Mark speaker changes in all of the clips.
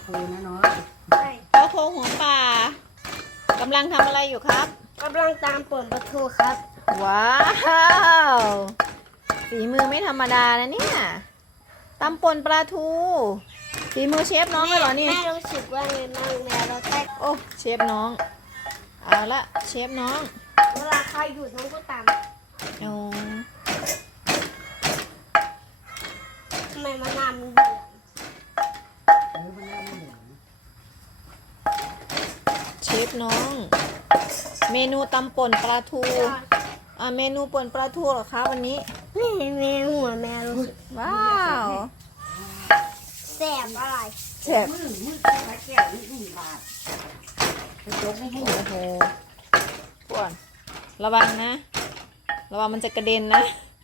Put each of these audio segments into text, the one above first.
Speaker 1: ทูนะเนาะ
Speaker 2: ใช่
Speaker 3: พ่อโคหัวป่ากำลังทำอะไรอยู่ครับ
Speaker 2: กำลังตามป่นปลาทูครับ
Speaker 3: ว้าวฝีมือไม่ธรรมดานะเนี่ยตำป่นปลาทูฝีมือเชฟน้องเลยเหรอนี่
Speaker 2: แม่รู้สึกว่าไงบ้างแม่เราแต่
Speaker 3: โอ้เชฟน้องเอาละเชฟน้อง
Speaker 2: เวลาใครหยุดน้องก็ตาม
Speaker 3: โอ้
Speaker 2: ทำไมมะนาวมันเดือด
Speaker 1: มันน่าไม่เหลือง
Speaker 3: เชฟน้อง เมนูตำป่นปลาทูเมนูป่นปลาทูเหรอคะวันนี้
Speaker 2: นี่แม่หัวแม่รู้สึก
Speaker 3: ว้าว
Speaker 2: แสบอะไร
Speaker 3: เจ็บ
Speaker 1: มือใช้แก้วนี่บาทไปยกไม่ให้
Speaker 3: โอ้โหปวดระวังนะ ระวังมันจะกระเด็นนะ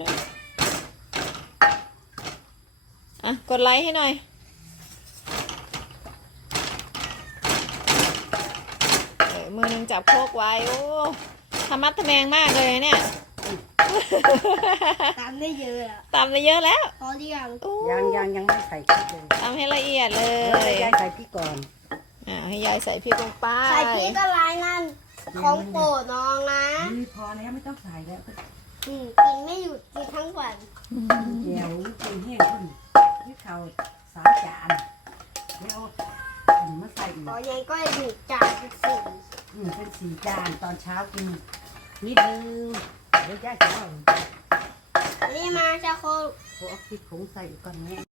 Speaker 3: อ่ะกดไลค์ให้หน่อยมือหนึงจับโคกไว้โอ้ทำมัดทะแมงมากเลยเนี่ย
Speaker 2: ตามได้เยอะอะ
Speaker 3: ตำไปเยอะแล้ว
Speaker 2: พอหรือยัง
Speaker 3: โอ้
Speaker 1: ยังไม่ใส่พริกเลย
Speaker 3: ตำให้ละเอียดเล
Speaker 1: ให้
Speaker 3: ย
Speaker 1: ยายใส่พริกก่อน
Speaker 3: ให้ยายใส่พริกลงไป
Speaker 2: ใส่พริกอะไรนั่นของโปรดน้องนะ
Speaker 1: นี่พอแล้วไม่ต้องใส่แล้ว
Speaker 2: กินไม่หยุดกินทั้งวัน
Speaker 1: เดี๋ยวกินแห้งขึ้นนี่เขา3 จานแล้วอันมาใส่อีก
Speaker 2: ตอนเย็นก็หยุดจานเป็นสี่
Speaker 1: เป็น4 จานตอนเช้ากินนิดนึงเดี๋ยวยายจะเอา
Speaker 2: อันนี้มาจะโค
Speaker 1: พริกผงใส่ก่อนเนี่ย